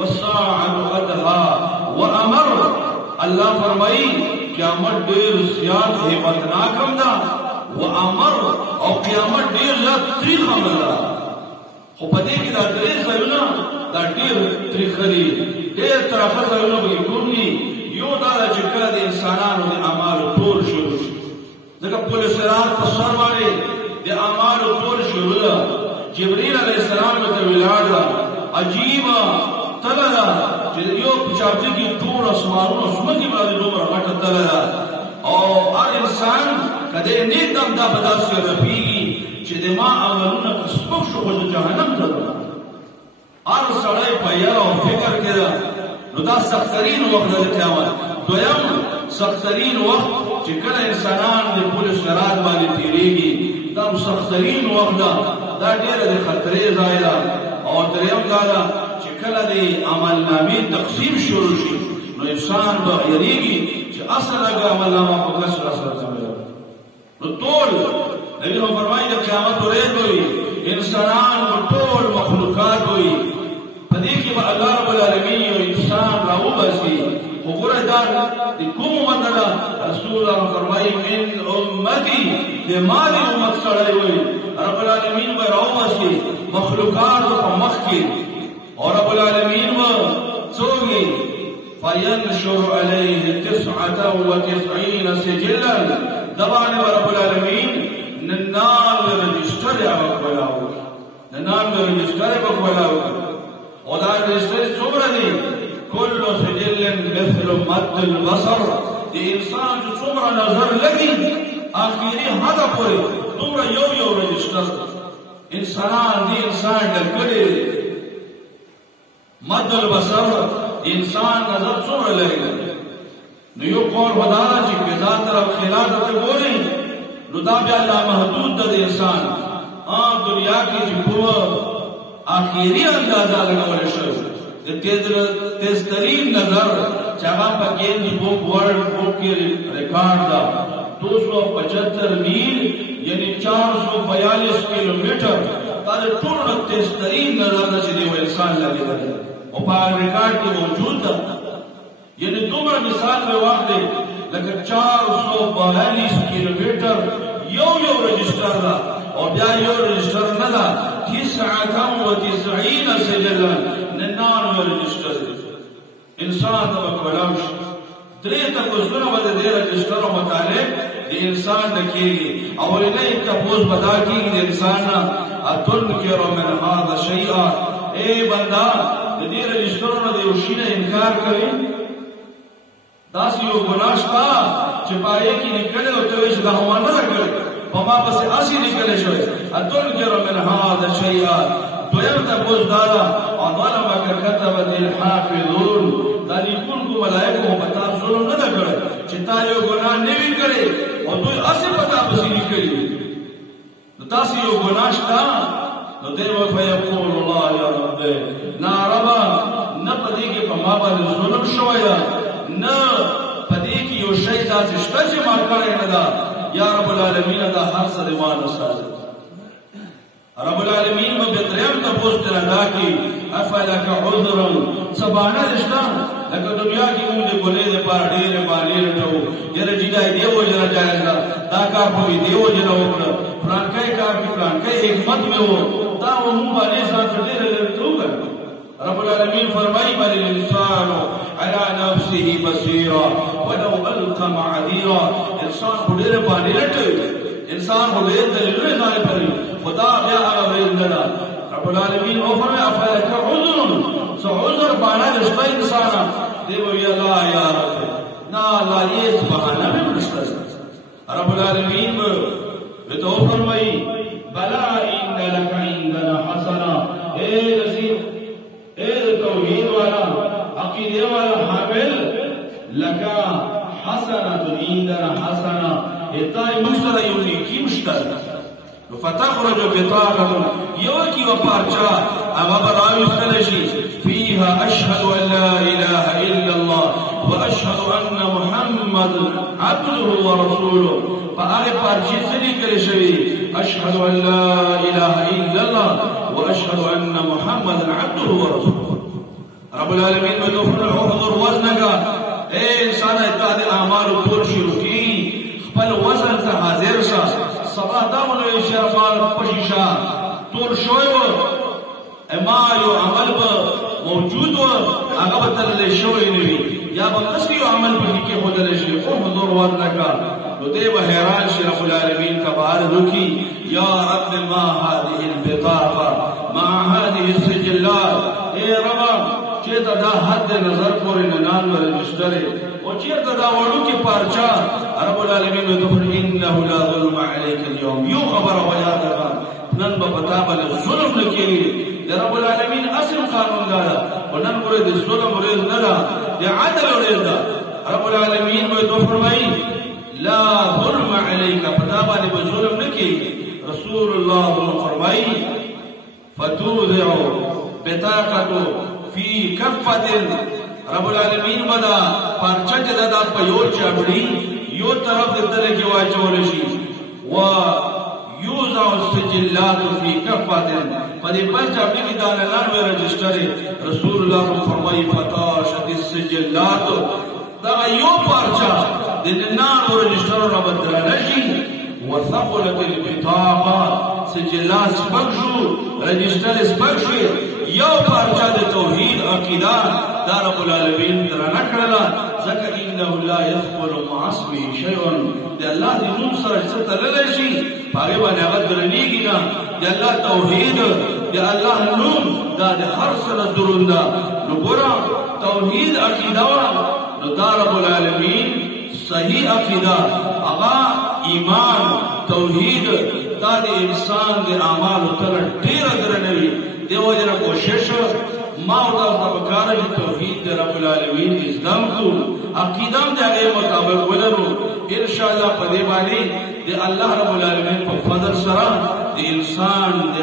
والساعة أدهى وأمر. اللہ فرمائی قیامت دیر زیاد حیبتناکم دا وأمر او قیامت دیر زیاد تریخم دا. خو پدې کې دا درې ځایونه دا ډېر تریخ دي، ډېر طرفه ځایونه به کوم دي. یو دا چې کله د انسانانو د اعمالو ټول شروع شي، ځکه پل صراط په سر باندې د اعمالو ټول شروع ده. جبرائیل علیه السلام ته ولاړه عجیبه تله ده چې یو چاپټي کې ټول اسمانونه ځمکې باندې دومره غټه تله ده، او هر انسان کله نیک دم دا به داسې رپېږي چې د ما عملونه که سپک شو خو د جهنم ته ده. هر سړی په یره او فکر کې ده. نو دا سخترین وخت د قیامت. دویم سخترین وخت چې کله انسانان د پل صراط باندې تېرېږي، دا سخترین وخت ده، دا ډېره د خطرې ځای ده. او دریم دا ده چې کله د عملنامې تقسیم شروع شي نو انسان به یریږي چې اصل هغه عملنامه په کس سره ځمه. نو ټول نبی هم فرمایي د قیامت ورځ وي، انسانان او ټول مخلوقات وي، په دې کې به الله رب العالمین یو انسان راوباسي. وګوره دا د کوم امت ده؟ رسول الله فرمایي من امتي، د مال امت سره وي. رب العالمین به راوباسي مخلوقات په مخ کې، او رب العالمین به څوږي فینشر علیه 99 سجلا. دبانه رب العالمین ننان رجسٹر وکولاو، ننان رجسٹر وکولاو، او دا رجسٹر څومره دي؟ کل سجل مثل مد البصر. د انسان چې څومره نظر لګي اخیری حد پورې دومره یو رجسٹر انسانان دي. انسان ډکړي مد البصر، انسان نظر څومره لګي. نو یو قول خدا چې قضا طرف خلاف ته ګوري نو دا بیا لا محدود ده د انسان. دنیا کې چې پوره آخري اندازه لګول شوی د تیزترین نظر چې هغه په ګینز بک ورلډ بک کې ریکارډ ده 275 میل یعنی 442 کیلومتر. دا ټول تیزترین نظر ده چې د انسان لګي او په ریکارډ کې موجود ده. یعنی دومره مثال به واخلې لکه 442 کیلومتر یو رجسٹر ده، او بیا یو رجسٹر نه ده 99 سجلا 99 رجسٹر ده. انسان ته وکولاو شي درې تپوسونه به د دې رجسټر متعلق د انسان د کېږي. اولنۍ تپوس به دا کېږي د انسان نه اتنکر من هذا شیئا. ای بنده د دې رجسټرونو د یو شي نه انکار کوي، داسې یو ګناه شته چې په هغې کې لیکلی او ته وایي چې دا خو ما نه ده کړې، په ما پسې هسې لیکلی شوی. اتنکر من هذا شیئا. دویم تپوس دا ده وظلمک کتبت الحافظون. دا لیکونکو ملایکو خو په تا ظلم نه ده کړی چې تا یو ګناه نه وي کړی او دوی هسې په تا پسې لیکلي. نو داسې یو ګناه شته. نو دی به فیقول الله یا رب، نه ربه نه په دې کې په ما باندې ظلم شوی ده، نه په دې کې یو شی داسې شته چې ما کړی نه ده. یا رب العالمین دا هر څه د ما نه ساته. رب العالمین به دریم تپوس ترې ادا کړي افلک عذرا. څه بهانه شته؟ لکه دنیا کې موږ د ګولې دپاره ډېرې بهانې لټوو. یاره جدا دې وجې نه جایز ده، دا کار خو مې دې وجې نه وکړه، فلانکی کار کې فلانکی حکمت مې و، دا و موږ باندې ځان ته ډېره لرې وکړه. رب العالمین فرمایي بل الانسان على نفسه بصیرا ولو القى معاذیرا. انسان خو ډېرې بهانې لټوي، انسان خو ډېر دلیلونه ځان لري، خدا بیا هغه ورځ نه ده. رب العالمین او فرمایي افلک عذر. څه عذر بهانه شته انسان؟ دی وایي لا یا رب، نه لا هیڅ بهانه مې نشته. رب العالمین به تو فرمایي بلا ان لك عندنا حسنه. اے نصیب، اے توحید والا عقیده والا حامل، لك حسنه عندنا حسنه. اتای مشترى یو نیکی مشترى فتخرج بطاقه یو کی و پارچا هغه به راویستل شي فيها اشهد ان لا اله الا الله واشهد ان محمد عبده ورسوله. په هغه پارچې څه لیکل شوي؟ اشهد ان لا اله الا الله واشهد ان محمد عبده ورسوله. رب العالمین میں تو فرمائے احضر وزنک، اے انسان اتحاد اعمال طول شروع کی خپل وزن تا حاضر شا. سبا داونو شرمال پشیشا طول شویو اما یو عمل با موجود و اگا بتلل شوی نوی یا بقصی یو عمل پشی کے خودل شوی احضر وزنک. نو دے بحیران شی رب العالمین کا بارد کی یا رب ما هذه البطاقه مع هذه السجلات، اے ربا چیتا دا حد نظر پوری ننان و رجسٹرے و چیتا دا وڑو کی پارچا رب العالمین و دخل انہو لا ظلم علیک اليوم. یو خبر و یادگا نن با بطابل ظلم لکیلی دی رب العالمین اصل قانون دادا و نن مرد ظلم رید ندا دی عدل رید دا. رب العالمین و دخل لا ظلم علیک بطابل بظلم لکی. رسول اللہ فرمائی فتوضع بطاقتو فی کفت، رب العالمین بدا پارچا جدا پیور چابڑی یو طرف دتلے کی واچولشی و یوزع السجلات فی کفت پدی بل چابڑی کی دانلان میں رجسٹر. رسول اللہ فرمائی فتاشت السجلات دا یو پارچا دننان و رجسٹر رب درانشی وثقلت البطاقه سجلات سپکشو رجسٹر سپکشو یو پارچا دے توحید عقیدہ دا رب العالمین درانہ کرلا زکا انہو لا یثقل مع اسمی شیئن دے اللہ دی نون سرجتا للشی پاگے بانے اگر درنیگی نا دے اللہ توحید دے اللہ نون دا دے ہر سر درندہ نو برا توحید عقیدہ نو دا رب العالمین صحیح عقیدہ اغا ایمان توحید دا دے انسان دے اعمال اتر دیر درنوی دے وجہ کوشش ما دا بکارا جی توحید دے رب العالمین ازدام کو عقیدام دے آگے مطابق ولرو انشاءاللہ پدے بانی دے اللہ رب العالمین پر فضل سرا دے انسان دے